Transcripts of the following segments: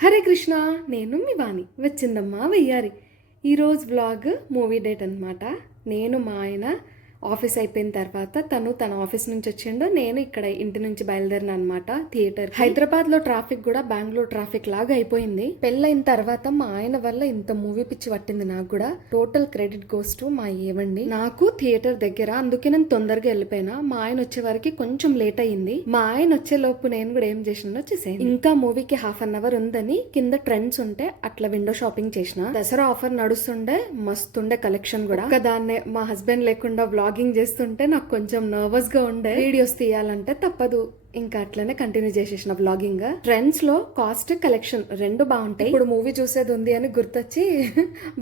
హరే కృష్ణ, నేను మీ వాణి. వచ్చిందమ్మా వెయ్యారి. ఈరోజు వ్లాగ్ మూవీ డేట్ అనమాట. నేను మా ఆయన ఆఫీస్ అయిపోయిన తర్వాత తన ఆఫీస్ నుంచి వచ్చిండు, నేను ఇక్కడ ఇంటి నుంచి బయలుదేరిన అనమాట థియేటర్. హైదరాబాద్ లో ట్రాఫిక్ కూడా బెంగళూరు ట్రాఫిక్ లాగా అయిపోయింది. పెళ్ళైన తర్వాత మా ఆయన వల్ల ఇంత మూవీ పిచ్చి పట్టింది నాకు కూడా. టోటల్ క్రెడిట్ గోస్ టు మా ఏవండి. నాకు థియేటర్ దగ్గర, అందుకే నేను తొందరగా వెళ్ళిపోయినా. మా ఆయన వచ్చే వరకు కొంచెం లేట్ అయ్యింది. మా ఆయన వచ్చే లోపు నేను కూడా ఏం చేసినా వచ్చేసాను. ఇంకా మూవీకి హాఫ్ అన్ అవర్ ఉందని కింద ట్రెండ్స్ ఉంటే అట్లా విండో షాపింగ్ చేసిన. దసరా ఆఫర్ నడుస్తుండే, మస్తుండే కలెక్షన్ కూడా. దాన్నే మా హస్బెండ్ లేకుండా వ్లాగింగ్ చేస్తుంటే నాకు కొంచెం నర్వస్ గా ఉండే. వీడియోస్ తీయాలంటే తప్పదు, ఇంకా అట్లనే కంటిన్యూ చేసేసిన వ్లాగింగ్. ట్రెండ్స్ లో కాస్ట్, కలెక్షన్ రెండు బాగుంటాయి. ఇప్పుడు మూవీ చూసేది ఉంది అని గుర్తొచ్చి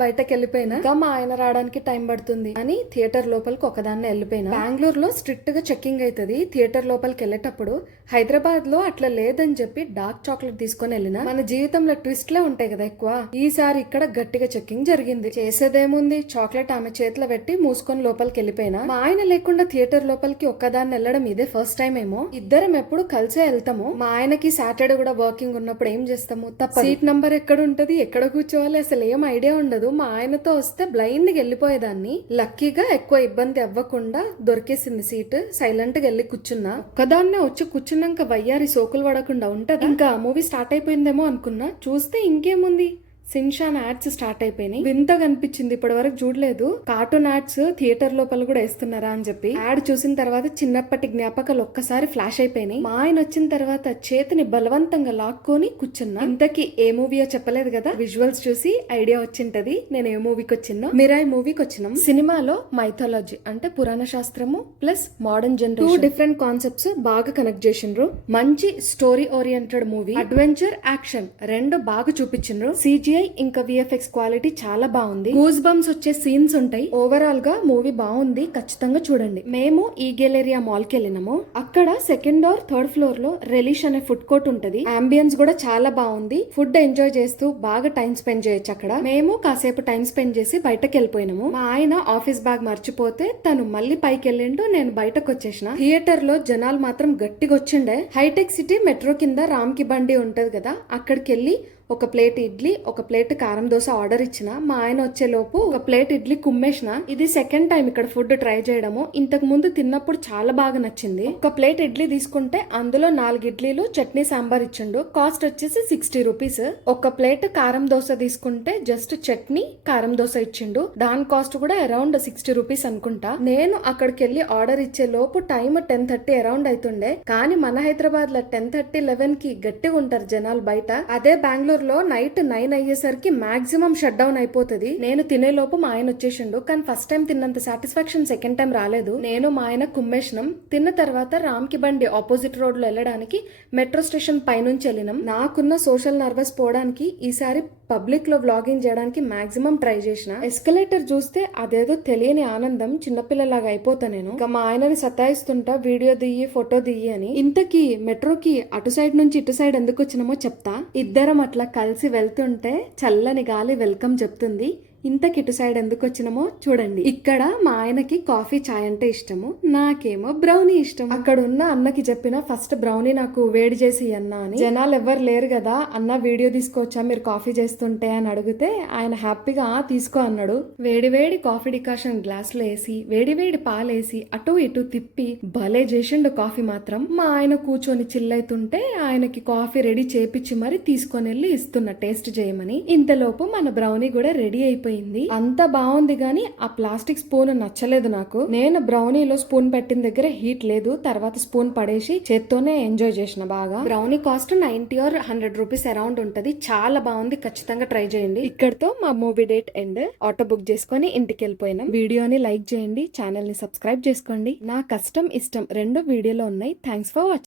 బయటకు వెళ్ళిపోయినా. ఇంకా మా ఆయన రావడానికి టైం పడుతుంది అని థియేటర్ లోపలికి ఒకదాన్ని వెళ్ళిపోయినా. బెంగళూరులో స్ట్రిక్ట్ గా చెక్కింగ్ అవుతుంది థియేటర్ లోపలికి వెళ్ళేటప్పుడు. హైదరాబాద్ లో అట్లా లేదని చెప్పి డార్క్ చాక్లెట్ తీసుకొని వెళ్ళిన. మన జీవితంలో ట్విస్ట్లే ఉంటాయి కదా ఎక్కువ. ఈసారి ఇక్కడ గట్టిగా చెక్కింగ్ జరిగింది. చేసేదేముంది, చాక్లెట్ ఆమె చేతిలో పెట్టి మూసుకొని లోపలికి వెళ్ళిపోయినా. మా ఆయన లేకుండా థియేటర్ లోపలికి ఒక్కదాన్ని వెళ్ళడం ఇదే ఫస్ట్ టైం ఏమో. ఇద్దరం ఎప్పుడు కలిసే వెళ్తాము. మా ఆయనకి సాటర్డే కూడా వర్కింగ్ ఉన్నప్పుడు ఏం చేస్తాము, తప్ప సీట్ నంబర్ ఎక్కడ ఉంటది, ఎక్కడ కూర్చోవాలి అసలు ఏం ఐడియా ఉండదు. మా ఆయనతో వస్తే బ్లైండ్ గా వెళ్ళిపోయేదాన్ని. లక్కీగా ఎక్కువ ఇబ్బంది అవ్వకుండా దొరికేసింది సీట్. సైలెంట్ గా వెళ్ళి కూర్చున్నా. ఒక్కదాన్నే వచ్చి కూర్చున్నాక వయ్యారి సోకులు పడకుండా ఉంటది. ఇంకా మూవీ స్టార్ట్ అయిపోయిందేమో అనుకున్నా. చూస్తే ఇంకేముంది, సిన్షాన్ యాడ్స్ స్టార్ట్ అయిపోయినాయి. వింతగా అనిపించింది, ఇప్పటి వరకు చూడలేదు. కార్టూన్ యాడ్స్ థియేటర్ లోపల కూడా వేస్తున్నారా అని చెప్పి యాడ్ చూసిన తర్వాత చిన్నప్పటి జ్ఞాపకాలు ఒక్కసారి ఫ్లాష్ అయిపోయినాయి. మా ఆయన వచ్చిన తర్వాత చేతిని బలవంతంగా లాక్కొని కూర్చున్నా. ఇంతకీ ఏ మూవీయో చెప్పలేదు కదా, విజువల్స్ చూసి ఐడియా వచ్చింటది నేను ఏ మూవీకి వచ్చినా. మిరాయ్ మూవీకి వచ్చినాం. సినిమాలో మైథాలజీ అంటే పురాణ శాస్త్రము plus modern generation, 2 different concepts బాగా కనెక్ట్ చేసిండ్రు. మంచి story oriented movie, adventure, action రెండు బాగా చూపించిండ్రు. CGI ఇంకా VFX క్వాలిటీ చాలా బాగుంది. గూస్ బంప్స్ వచ్చే సీన్స్ ఉంటాయి. ఓవరాల్ గా మూవీ బాగుంది, ఖచ్చితంగా చూడండి. మేము ఈ గెలేరియా మాల్ కి వెళ్ళినాము. అక్కడ సెకండ్ ఆర్ థర్డ్ ఫ్లోర్ లో రెలిష్ అనే ఫుడ్ కోర్ట్ ఉంటది. అంబియన్స్ కూడా చాలా బాగుంది. ఫుడ్ ఎంజాయ్ చేస్తూ బాగా టైం స్పెండ్ చేయొచ్చు అక్కడ. మేము కాసేపు టైం స్పెండ్ చేసి బయటకు వెళ్ళిపోయినాము. మా ఆయన ఆఫీస్ బ్యాగ్ మర్చిపోతే తను మళ్ళీ పైకి వెళ్ళిండు, నేను బయటకు వచ్చేసిన. థియేటర్ లో జనాలు మాత్రం గట్టిగా వచ్చిండే. హైటెక్ సిటీ మెట్రో కింద రామ్కి బండి ఉంటది కదా, అక్కడికి వెళ్ళి ఒక ప్లేట్ ఇడ్లీ, ఒక ప్లేట్ కారం దోశ ఆర్డర్ ఇచ్చిన. మా ఆయన వచ్చే లోపు ఒక ప్లేట్ ఇడ్లీ కుమ్మేసిన. ఇది సెకండ్ టైం ఇక్కడ ఫుడ్ ట్రై చేయడము. ఇంతకు ముందు తిన్నప్పుడు చాలా బాగా నచ్చింది. ఒక ప్లేట్ ఇడ్లీ తీసుకుంటే అందులో 4 ఇడ్లీలు, చట్నీ, సాంబార్ ఇచ్చిండు. కాస్ట్ వచ్చేసి 60 రూపీస్. ఒక ప్లేట్ కారం దోశ తీసుకుంటే జస్ట్ చట్నీ, కారం దోశ ఇచ్చిండు. దాని కాస్ట్ కూడా అరౌండ్ 60 రూపీస్ అనుకుంటా. నేను అక్కడికి వెళ్ళి ఆర్డర్ ఇచ్చే లోపు టైం 10:30 అరౌండ్ అవుతుండే. కానీ మన హైదరాబాద్ లో 10:30, 11 కి గట్టిగా ఉంటారు జనాలు బయట. అదే బెంగళూరు లో నైట్ 9 అయ్యేసరికి మాక్సిమం షట్ డౌన్ అయిపోతుంది. నేను తినే లోపు మా ఆయన వచ్చేసిండు. కానీ ఫస్ట్ టైం తిన్నంత సాటిస్ఫాక్షన్ సెకండ్ టైం రాలేదు. నేను మా ఆయన కుమ్మేషనం. తిన్న తర్వాత రామ్కి బండి ఆపోజిట్ రోడ్ లో వెళ్ళడానికి మెట్రో స్టేషన్ పైనుంచి వెళ్ళినాం. నాకున్న సోషల్ నర్వస్ పోవడానికి ఈసారి పబ్లిక్ లో వ్లాగింగ్ చేయడానికి మాక్సిమం ట్రై చేసిన. ఎస్కలేటర్ చూస్తే అదేదో తెలియని ఆనందం, చిన్నపిల్లలాగా అయిపోతా నేను. ఇంకా మా ఆయనని సతాయిస్తుంటా, వీడియో దియ్యి, ఫోటో దియ్యి అని. ఇంతకీ మెట్రోకి అటు సైడ్ నుంచి ఇటు సైడ్ ఎందుకు వచ్చినామో చెప్తా. ఇద్దరం అట్లా కలిసి వెళ్తుంటే చల్లని గాలి వెల్కమ్ చెప్తుంది. ఇంతకి ఇటు సైడ్ ఎందుకు వచ్చినామో చూడండి. ఇక్కడ మా ఆయనకి కాఫీ, చాయ్ అంటే ఇష్టము, నాకేమో బ్రౌనీ ఇష్టం. అక్కడ ఉన్న అన్నకి చెప్పిన ఫస్ట్ బ్రౌనీ నాకు వేడి చేసి అన్నా అని. జనాలు ఎవ్వరు లేరు కదా, అన్న వీడియో తీసుకోవచ్చా మీరు కాఫీ చేస్తుంటే అని అడిగితే ఆయన హ్యాపీగా తీసుకో అన్నాడు. వేడి వేడి కాఫీ డికాషన్ గ్లాస్ లో వేసి, వేడి వేడి పాలేసి అటు ఇటు తిప్పి భలే చేసిండు కాఫీ మాత్రం. మా ఆయన కూర్చొని చిల్లైతుంటే ఆయనకి కాఫీ రెడీ చేపించి మరి తీసుకొని వెళ్ళి ఇస్తున్న టేస్ట్ చేయమని. ఇంతలోపు మన బ్రౌనీ కూడా రెడీ అయిపోయింది. అంత బాగుంది గానీ ఆ ప్లాస్టిక్ స్పూన్ నచ్చలేదు నాకు. నేను బ్రౌనీలో స్పూన్ పెట్టిన దగ్గర హీట్ లేదు, తర్వాత స్పూన్ పడేసి చేత్తోనే ఎంజాయ్ చేసిన బాగా. Brownie cost 90 or 100 rupees around ఉంటది. చాలా బాగుంది, ఖచ్చితంగా ట్రై చేయండి. ఇక్కడతో మా movie date end. Auto book చేసుకుని ఇంటికి వెళ్ళిపోయినాం. వీడియోని లైక్ చేయండి, ఛానల్ ని సబ్స్క్రైబ్ చేసుకోండి. నా కష్టం ఇష్టం రెండు వీడియోలో ఉన్నాయి. Thanks for watching.